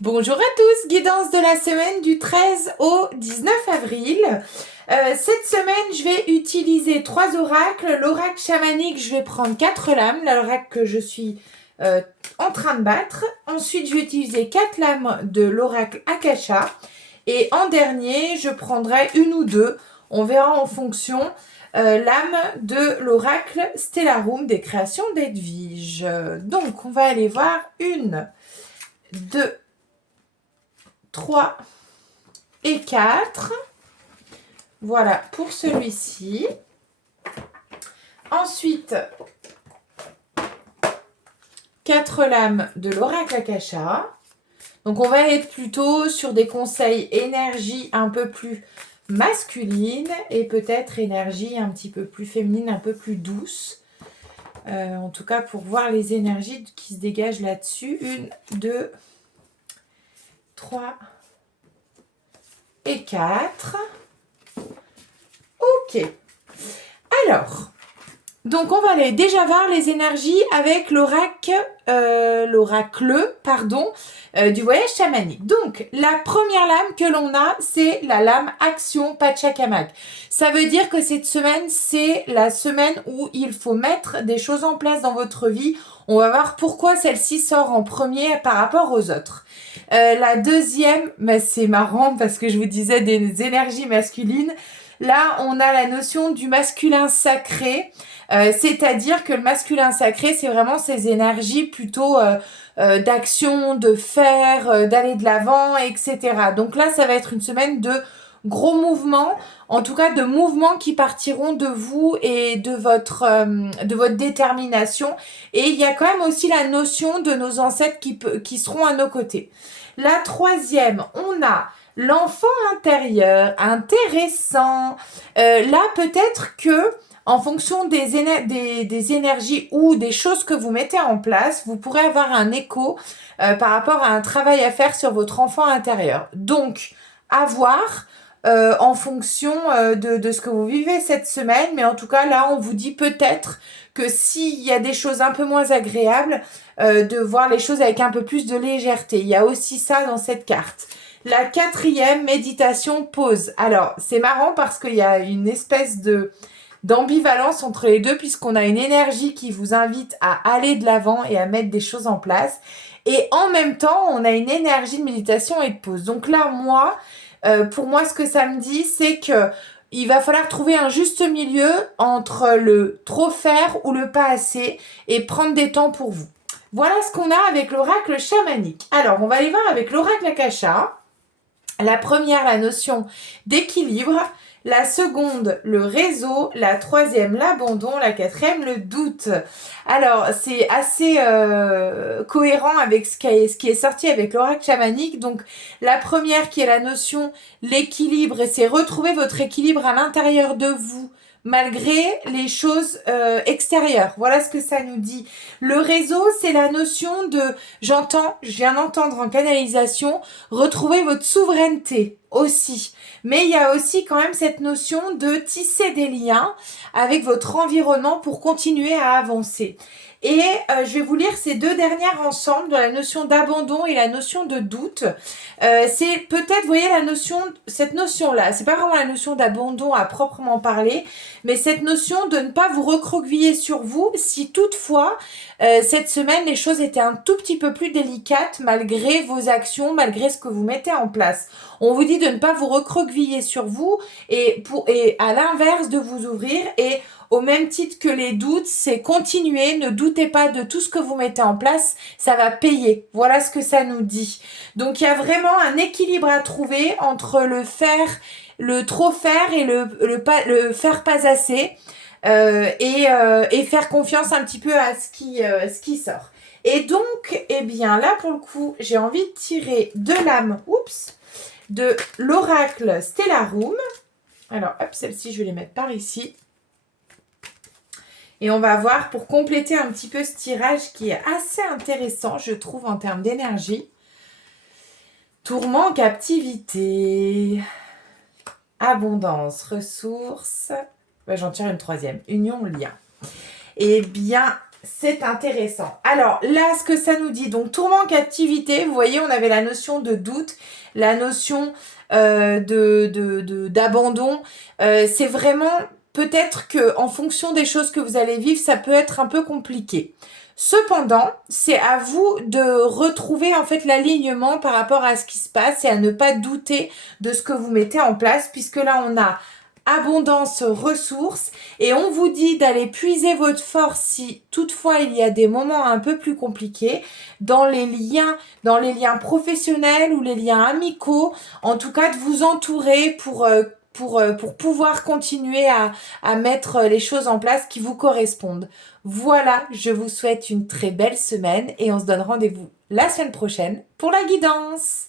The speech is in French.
Bonjour à tous, guidance de la semaine du 13 au 19 avril. Cette semaine, je vais utiliser 3 oracles. L'oracle chamanique, je vais prendre 4 lames, l'oracle que je suis en train de battre. Ensuite, je vais utiliser 4 lames de l'oracle Akasha. Et en dernier, je prendrai une ou deux. On verra en fonction. Lame de l'oracle Stellarum des créations d'Edwige. Donc, on va aller voir 1, 2, 3 et 4. Voilà pour celui-ci. Ensuite, 4 lames de l'oracle Akasha. Donc on va être plutôt sur des conseils énergie un peu plus masculine et peut-être énergie un petit peu plus féminine, un peu plus douce. En tout cas pour voir les énergies qui se dégagent là-dessus. 1, 2, 3 et 4. Ok. Alors, donc on va aller déjà voir les énergies avec l'oracle du voyage chamanique. Donc, la première lame que l'on a, c'est la lame Action Pachacamac. Ça veut dire que cette semaine, c'est la semaine où il faut mettre des choses en place dans votre vie. On va voir pourquoi celle-ci sort en premier par rapport aux autres. La deuxième, c'est marrant parce que je vous disais des énergies masculines. Là, on a la notion du masculin sacré, c'est-à-dire que le masculin sacré, c'est vraiment ces énergies plutôt d'action, de faire, d'aller de l'avant, etc. Donc là, ça va être une semaine de gros mouvements, en tout cas de mouvements qui partiront de vous et de votre détermination. Et il y a quand même aussi la notion de nos ancêtres qui seront à nos côtés. La troisième, on a l'enfant intérieur, intéressant. Là, peut-être que en fonction des énergies ou des choses que vous mettez en place, vous pourrez avoir un écho par rapport à un travail à faire sur votre enfant intérieur. Donc, à voir en fonction de ce que vous vivez cette semaine. Mais en tout cas, là, on vous dit peut-être que s'il y a des choses un peu moins agréables, de voir les choses avec un peu plus de légèreté. Il y a aussi ça dans cette carte. La quatrième, méditation, pause. Alors, c'est marrant parce qu'il y a une espèce d'ambivalence entre les deux puisqu'on a une énergie qui vous invite à aller de l'avant et à mettre des choses en place. Et en même temps, on a une énergie de méditation et de pause. Donc là, moi, pour moi, ce que ça me dit, c'est que il va falloir trouver un juste milieu entre le trop faire ou le pas assez et prendre des temps pour vous. Voilà ce qu'on a avec l'oracle chamanique. Alors, on va aller voir avec l'oracle Akasha. La première, la notion d'équilibre. La seconde, le réseau. La troisième, l'abandon. La quatrième, le doute. Alors, c'est assez cohérent avec ce qui est sorti avec l'oracle chamanique. Donc, la première qui est la notion l'équilibre, et c'est retrouver votre équilibre à l'intérieur de vous, malgré les choses extérieures. Voilà ce que ça nous dit. Le réseau, c'est la notion de, je viens d'entendre en canalisation, retrouver votre souveraineté aussi. Mais il y a aussi quand même cette notion de tisser des liens avec votre environnement pour continuer à avancer. Et je vais vous lire ces deux dernières ensemble, dans la notion d'abandon et la notion de doute. C'est peut-être, vous voyez, cette notion-là, c'est pas vraiment la notion d'abandon à proprement parler, mais cette notion de ne pas vous recroqueviller sur vous si toutefois, cette semaine, les choses étaient un tout petit peu plus délicates malgré vos actions, malgré ce que vous mettez en place. On vous dit de ne pas vous recroqueviller sur vous et à l'inverse de vous ouvrir, et au même titre que les doutes, c'est continuer, ne doutez pas de tout ce que vous mettez en place, ça va payer. Voilà ce que ça nous dit. Donc il y a vraiment un équilibre à trouver entre le faire, le trop faire et le faire pas assez, et faire confiance un petit peu à ce qui sort. Et donc, eh bien là pour le coup, j'ai envie de tirer deux lames, de l'oracle Stellarum. Alors hop, celle-ci je vais les mettre par ici. Et on va voir pour compléter un petit peu ce tirage qui est assez intéressant, je trouve, en termes d'énergie. Tourment, captivité, abondance, ressources. Ouais, j'en tire une troisième. Union, lien. Eh bien, C'est intéressant. Alors là, ce que ça nous dit, donc tourment en captivité, vous voyez, on avait la notion de doute, la notion d'abandon. C'est vraiment peut-être que en fonction des choses que vous allez vivre, ça peut être un peu compliqué. Cependant, c'est à vous de retrouver en fait l'alignement par rapport à ce qui se passe et à ne pas douter de ce que vous mettez en place, puisque là on a abondance ressources et on vous dit d'aller puiser votre force si toutefois il y a des moments un peu plus compliqués dans les liens professionnels ou les liens amicaux, en tout cas de vous entourer pour pouvoir continuer à mettre les choses en place qui vous correspondent. Voilà, je vous souhaite une très belle semaine et on se donne rendez-vous la semaine prochaine pour la guidance.